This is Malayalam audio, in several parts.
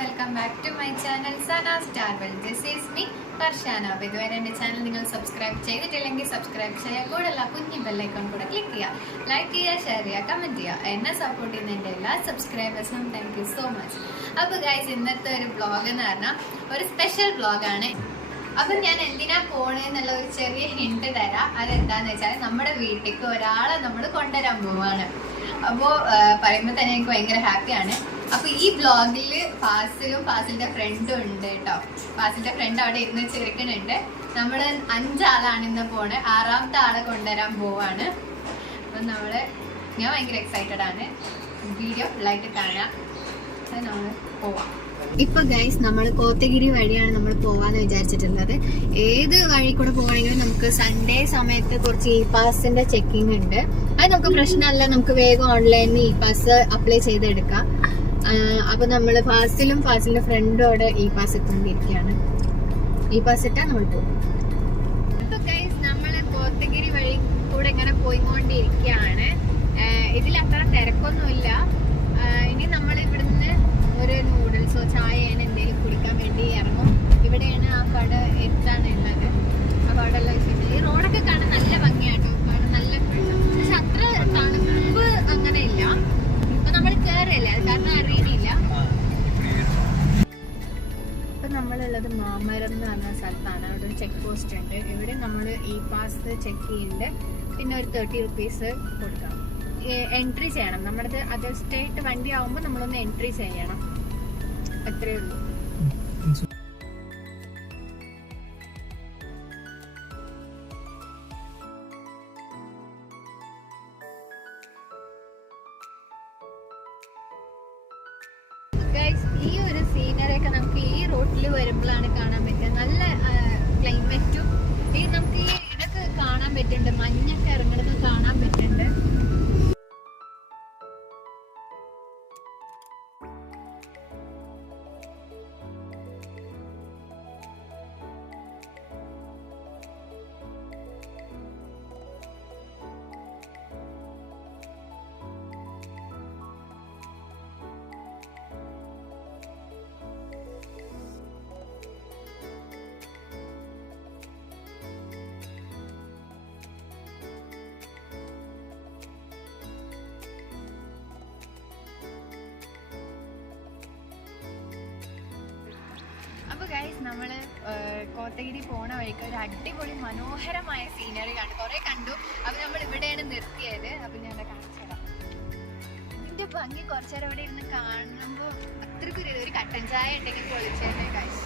Welcome back to my channel Sana star well this is me Karshana ഇതുവരെ എന്റെ ചാനൽ നിങ്ങൾ സബ്സ്ക്രൈബ് ചെയ്തിട്ടില്ലെങ്കിൽ സബ്സ്ക്രൈബ് ചെയ്യുക കൂടെയുള്ള കുഞ്ഞി ബെല്ലൈക്കൺ കൂടെ ക്ലിക്ക് ചെയ്യുക ലൈക്ക് ചെയ്യുക ഷെയർ ചെയ്യുക കമന്റ് ചെയ്യുക എന്നെ സപ്പോർട്ട് ചെയ്യുന്ന എന്റെ എല്ലാ സബ്സ്ക്രൈബേഴ്സിനും താങ്ക് യു സോ മച്ച് അപ്പോൾ ഗൈസ് ഇന്നത്തെ ഒരു ബ്ലോഗ് എന്ന് പറഞ്ഞാൽ ഒരു സ്പെഷ്യൽ ബ്ലോഗാണ് അപ്പം ഞാൻ എന്തിനാ പോണെന്നുള്ള ഒരു ചെറിയ ഹിന്റ് തരാം. അതെന്താന്ന് വെച്ചാൽ നമ്മുടെ വീട്ടിലേക്ക് ഒരാളെ നമ്മൾ കൊണ്ടുവരാൻ പോവാണ്. അപ്പോൾ പറയുമ്പോൾ തന്നെ എനിക്ക് ഭയങ്കര ഹാപ്പിയാണ് അപ്പൊ ഈ ബ്ലോഗിൽ ഫാസിലും ഫാസിലിന്റെ ഫ്രണ്ടും ഉണ്ട് കേട്ടോ. ഫാസിലിന്റെ ഫ്രണ്ട് അവിടെ ഇരുന്ന് ചെറുക്കണുണ്ട് നമ്മൾ അഞ്ചാളാണ് ഇന്ന് പോണ്. ആറാമത്തെ ആളെ കൊണ്ടുവരാൻ പോവാണ്. അപ്പം നമ്മൾ ഞാൻ ഭയങ്കര എക്സൈറ്റഡ് ആണ്. വീഡിയോ ഫുള്ളായിട്ട് കാണാം. നമ്മൾ പോവാം. ഇപ്പൊ ഗൈസ് നമ്മൾ കോത്തഗിരി വഴിയാണ് നമ്മൾ പോവാന്ന് വിചാരിച്ചിട്ടുള്ളത്. ഏത് വഴി കൂടെ പോവാണെങ്കിലും നമുക്ക് സൺഡേ സമയത്ത് കുറച്ച് ഇ പാസിന്റെ ചെക്കിംഗ് ഉണ്ട്. അത് നമുക്ക് പ്രശ്നമല്ല. നമുക്ക് വേഗം ഓൺലൈനിൽ ഇ പാസ് അപ്ലൈ ചെയ്തെടുക്കാം. അപ്പൊ നമ്മൾ ഫാസിലും ഫാസിലിന്റെ ഫ്രണ്ടും അവിടെ ഇ പാസ് എത്തിക്കൊണ്ടിരിക്കുകയാണ്. ഇ പാസ് ഇട്ടാ നമ്മൾ പോകും നമ്മൾ കോത്തഗിരി വഴി കൂടെ ഇങ്ങനെ പോയിക്കൊണ്ടിരിക്കുകയാണ്. ഇതിൽ അത്ര തിരക്കൊന്നുമില്ല. ഇനി നമ്മൾ ഇവിടുന്ന് ഒരു നൂഡിൽസോ ചായ എന്തെങ്കിലും കുടിക്കാൻ വേണ്ടി ഇറങ്ങും. ഇവിടെയാണ് ആ കട എത്താണ് ഉള്ളത് മാമരം എന്ന് പറഞ്ഞ സ്ഥലത്താണ്. അവിടെ ഒരു ചെക്ക് പോസ്റ്റ് ഉണ്ട്. ഇവിടെ നമ്മൾ ഈ പാസ് ചെക്ക് ചെയ്യുന്നുണ്ട് പിന്നെ ഒരു തേർട്ടി റുപ്പീസ് കൊടുക്കാം എൻട്രി ചെയ്യണം. നമ്മുടെ അത് സ്റ്റേറ്റ് വണ്ടി ആവുമ്പോൾ നമ്മളൊന്ന് എൻട്രി ചെയ്യണം. അത്രയേ ഉള്ളൂ. ഈ ഒരു സീനറി ഒക്കെ നമുക്ക് ഈ റോട്ടിൽ വരുമ്പോഴാണ് കാണാൻ പറ്റുക. നല്ല ക്ലൈമറ്റും ഈ നമുക്ക് ഈ ഇതൊക്കെ കാണാൻ പറ്റുന്നുണ്ട്. മഞ്ഞൊക്കെ ഇറങ്ങുന്നത് കാണാൻ പറ്റുന്നുണ്ട്. ഗൈസ് നമ്മൾ കോട്ടഗിരി പോണ വഴിക്ക് ഒരു അടിപൊളി മനോഹരമായ സീനറി കണ്ടു കുറെ കണ്ടു. അപ്പൊ നമ്മൾ ഇവിടെയാണ് നിർത്തിയത്. അപ്പൊ ഞാൻ കാണിച്ചതാണ് കാണിച്ചു തരാം. ഭംഗി കുറച്ചേരം അവിടെ ഇരുന്ന് കാണുമ്പോ അത്രക്കൊരു ഒരു കട്ടൻ ചായ ഉണ്ടെങ്കിൽ പൊളിച്ചേനെ ഗൈസ്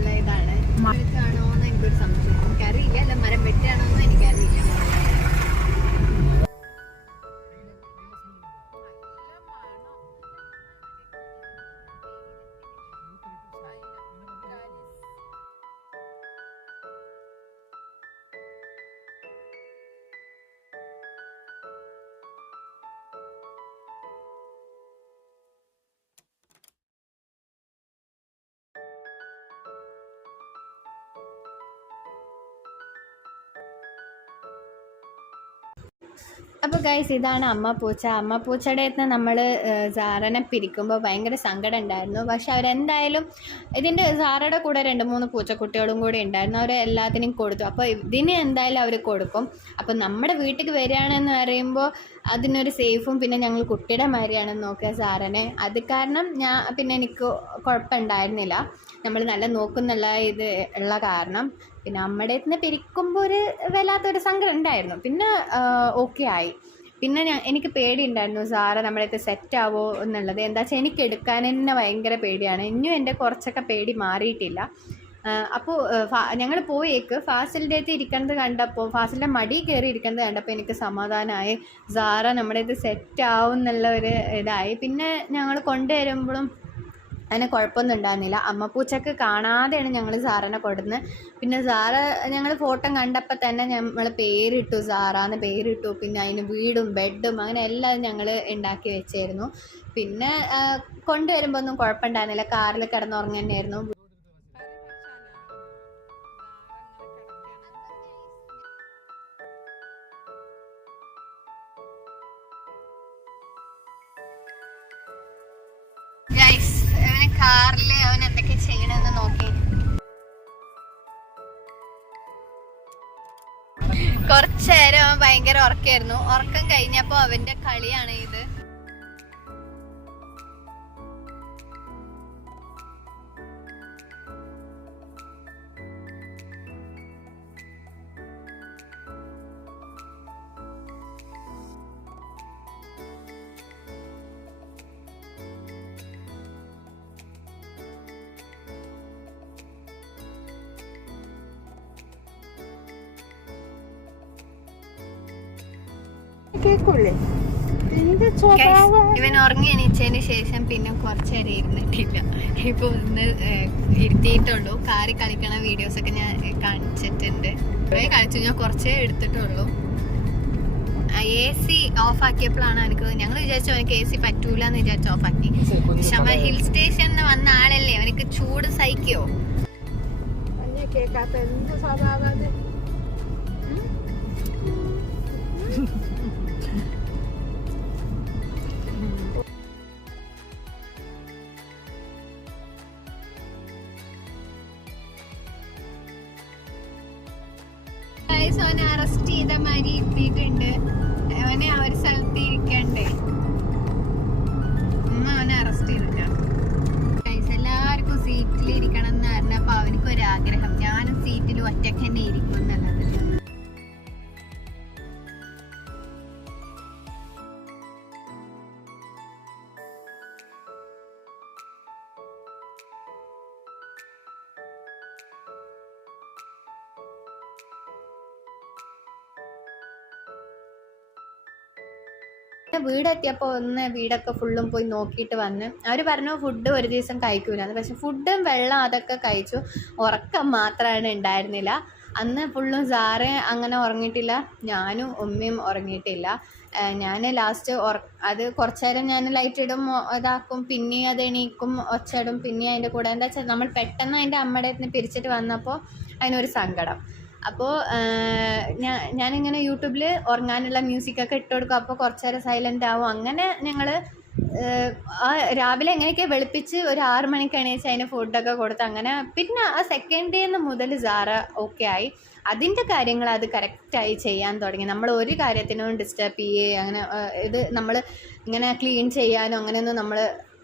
ഇതാണ്. കാണോ എന്ന് എനിക്കൊരു സംശയം. എനിക്കറിയില്ല. അല്ല മരം വെട്ടാണോ എന്ന് എനിക്കറിയില്ല. അപ്പോൾ ഗൈസ് ഇതാണ് അമ്മ പൂച്ച. അമ്മ പൂച്ചയുടെ അടുത്ത് നമ്മൾ സാറനെ പിരിക്കുമ്പോൾ ഭയങ്കര സങ്കടം ഉണ്ടായിരുന്നു. പക്ഷെ അവരെന്തായാലും ഇതിന്റെ സാറയുടെ കൂടെ രണ്ട് മൂന്ന് പൂച്ചക്കുട്ടികളും കൂടി ഉണ്ടായിരുന്നു. അവർ എല്ലാത്തിനും കൊടുത്തു. അപ്പോൾ ഇതിന് എന്തായാലും അവർ കൊടുക്കും. അപ്പോൾ നമ്മുടെ വീട്ടിൽ വരികയാണെന്ന് പറയുമ്പോൾ അതിനൊരു സേഫും പിന്നെ ഞങ്ങൾ കുട്ടിയുടെ മാതിരിയാണെന്ന് നോക്കിയ സാറനെ. അത് കാരണം ഞാൻ പിന്നെ എനിക്ക് കുഴപ്പമുണ്ടായിരുന്നില്ല നമ്മൾ നല്ല നോക്കുന്നുള്ള ഇത് ഉള്ള കാരണം. പിന്നെ അമ്മയുടെ നിന്ന് പിരിക്കുമ്പോൾ ഒരു വല്ലാത്തൊരു സങ്കടം ഉണ്ടായിരുന്നു. പിന്നെ ഓക്കെ ആയി. പിന്നെ ഞാൻ എനിക്ക് പേടിയുണ്ടായിരുന്നു സാറ് നമ്മുടെ അടുത്ത് ആവോ? എന്നുള്ളത്. എന്താ വെച്ചാൽ എനിക്ക് എടുക്കാൻ തന്നെ ഭയങ്കര പേടിയാണ്. ഇനിയും എന്റെ കുറച്ചൊക്കെ പേടി മാറിയിട്ടില്ല. അപ്പോൾ ഞങ്ങൾ പോയേക്ക്. ഫാസിലിന്റെ അടുത്ത് ഇരിക്കുന്നത് കണ്ടപ്പോൾ ഫാസിലിന്റെ മടി കയറി ഇരിക്കുന്നത് കണ്ടപ്പോൾ എനിക്ക് സമാധാനമായി. സാറ നമ്മുടെ സെറ്റ് ആവും എന്നുള്ള ഒരു ഇതായി. പിന്നെ ഞങ്ങൾ കൊണ്ടുവരുമ്പോഴും അതിന് കുഴപ്പമൊന്നും ഉണ്ടായിരുന്നില്ല. അമ്മപ്പൂച്ചക്ക് കാണാതെയാണ് ഞങ്ങൾ സാറിനെ കൊടുന്ന് പിന്നെ സാറ് ഞങ്ങൾ ഫോട്ടോ കണ്ടപ്പോൾ തന്നെ നമ്മൾ പേരിട്ടു സാറാന്ന് പേരിട്ടു. പിന്നെ അതിന് വീടും ബെഡും അങ്ങനെ എല്ലാം ഞങ്ങൾ ഉണ്ടാക്കി വെച്ചായിരുന്നു. പിന്നെ കൊണ്ടുവരുമ്പോൾ ഒന്നും കുഴപ്പമുണ്ടായിരുന്നില്ല. കാറിൽ കിടന്നുറങ്ങി തന്നെയായിരുന്നു എന്തൊക്കെ ചെയ്യണമെന്ന് നോക്കി. കുറച്ചു ഭയങ്കര ഉറക്കായിരുന്നു ഉറക്കം കഴിഞ്ഞപ്പോ അവന്റെ കളിയാണ് ഇത്. കേക്കൂലേ ഇവൻ ഉറങ്ങി എണീച്ചതിന് ശേഷം പിന്നെ കുറച്ച് നേരം ഇരുന്നിട്ടില്ല. ഇപ്പൊ ഒന്ന് ഇരുത്തിയിട്ടുള്ളൂ. കാറി കളിക്കണ വീഡിയോസ് ഒക്കെ ഞാൻ കാണിച്ചിട്ടുണ്ട്. കുറെ കളിച്ചു ഞാൻ കുറച്ചേ എടുത്തിട്ടുള്ളൂ. എ സി ഓഫ് ആക്കിയപ്പോഴാണ് എനിക്ക് ഞങ്ങൾ വിചാരിച്ചു അവനക്ക് എ സി പറ്റൂല എന്ന് വിചാരിച്ചു ഓഫ് ആക്കി. പക്ഷെ നമ്മൾ ഹിൽ സ്റ്റേഷനിൽ വന്ന ആളല്ലേ? അവനക്ക് ചൂട് സഹിക്കോ? കേൾക്കാത്ത കേക്കാത്ത എന്ത് സ്വഭാവം ചെയ്ത മാതിരി അവനെ ആ ഒരു സ്ഥലത്ത് ഇരിക്കണ്ടേ? വീടെത്തിയപ്പോൾ ഒന്ന് വീടൊക്കെ ഫുള്ളും പോയി നോക്കിയിട്ട് വന്ന്. അവർ പറഞ്ഞു ഫുഡ് ഒരു ദിവസം കഴിക്കൂലെന്ന്. പക്ഷെ ഫുഡും വെള്ളം അതൊക്കെ കഴിച്ചു. ഉറക്കം മാത്രമാണ് ഉണ്ടായിരുന്നില്ല അന്ന് ഫുള്ളും സാറ് അങ്ങനെ ഉറങ്ങിയിട്ടില്ല. ഞാനും ഉമ്മയും ഉറങ്ങിയിട്ടില്ല. ഞാൻ ലാസ്റ്റ് ഉറ അത് കുറച്ച് നേരം ഞാൻ ലൈറ്റ് ഇടും ഇതാക്കും. പിന്നെയും അത് എണീക്കും ഒച്ചയിടും. പിന്നെയും അതിന്റെ കൂടെ എന്താ വെച്ചാൽ നമ്മൾ പെട്ടെന്ന് അതിന്റെ അമ്മയുടെ അടുത്ത് പിരിച്ചിട്ട് വന്നപ്പോൾ അതിനൊരു സങ്കടം. അപ്പോൾ ഞാൻ ഞാനിങ്ങനെ യൂട്യൂബിൽ ഉറങ്ങാനുള്ള മ്യൂസിക്കൊക്കെ ഇട്ട് കൊടുക്കും അപ്പോൾ കുറച്ച് നേരം സൈലന്റ് ആവും. അങ്ങനെ ഞങ്ങൾ ആ രാവിലെ എങ്ങനെയൊക്കെ വെളുപ്പിച്ച് ഒരു ആറ് മണിക്ക് എണീച്ച് അതിന് ഫുഡൊക്കെ കൊടുത്ത് അങ്ങനെ പിന്നെ ആ സെക്കൻഡ് ഡേന്ന് മുതൽ സാറ ഓക്കെ ആയി. അതിന്റെ കാര്യങ്ങൾ അത് കറക്റ്റായി ചെയ്യാൻ തുടങ്ങി. നമ്മൾ ഒരു കാര്യത്തിനും ഡിസ്റ്റർബ് ചെയ്യേ അങ്ങനെ ഇത് നമ്മൾ ഇങ്ങനെ ക്ലീൻ ചെയ്യാനോ അങ്ങനെയൊന്നും നമ്മൾ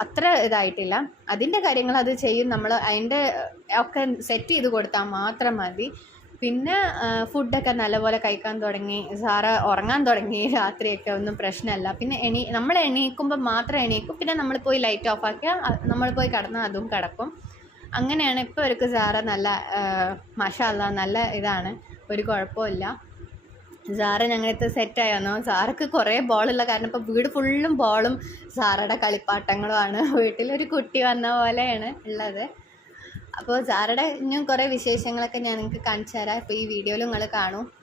അത്ര ഇതായിട്ടില്ല. അതിന്റെ കാര്യങ്ങൾ അത് ചെയ്യും. നമ്മൾ അതിന്റെ ഒക്കെ സെറ്റ് ചെയ്ത് കൊടുത്താൽ മാത്രം മതി. പിന്നെ ഫുഡൊക്കെ നല്ലപോലെ കഴിക്കാൻ തുടങ്ങി സാറ് ഉറങ്ങാൻ തുടങ്ങി രാത്രിയൊക്കെ ഒന്നും പ്രശ്നമല്ല. പിന്നെ എണീ നമ്മൾ എണീക്കുമ്പോൾ മാത്രം എണീക്കും. പിന്നെ നമ്മൾ പോയി ലൈറ്റ് ഓഫ് ആക്കിയാൽ നമ്മൾ പോയി കിടന്നാൽ അതും കിടക്കും. അങ്ങനെയാണ് ഇപ്പോൾ ഒരുക്ക് സാറ് നല്ല മഷാല്ല നല്ല ഇതാണ്. ഒരു കുഴപ്പമില്ല സാറ് സെറ്റ് സെറ്റായി വന്നു. സാർക്ക് കുറേ ബോളുള്ള കാരണം ഇപ്പോൾ വീട് ഫുള്ളും ബോളും സാറുടെ കളിപ്പാട്ടങ്ങളുമാണ്. വീട്ടിലൊരു കുട്ടി വന്ന പോലെയാണ് ഉള്ളത്. അപ്പോൾ സാറുടെ ഇനിയും കുറേ വിശേഷങ്ങളൊക്കെ ഞാൻ നിങ്ങൾക്ക് കാണിച്ചു തരാം. ഇപ്പോൾ ഈ വീഡിയോയിൽ നിങ്ങൾ കാണും.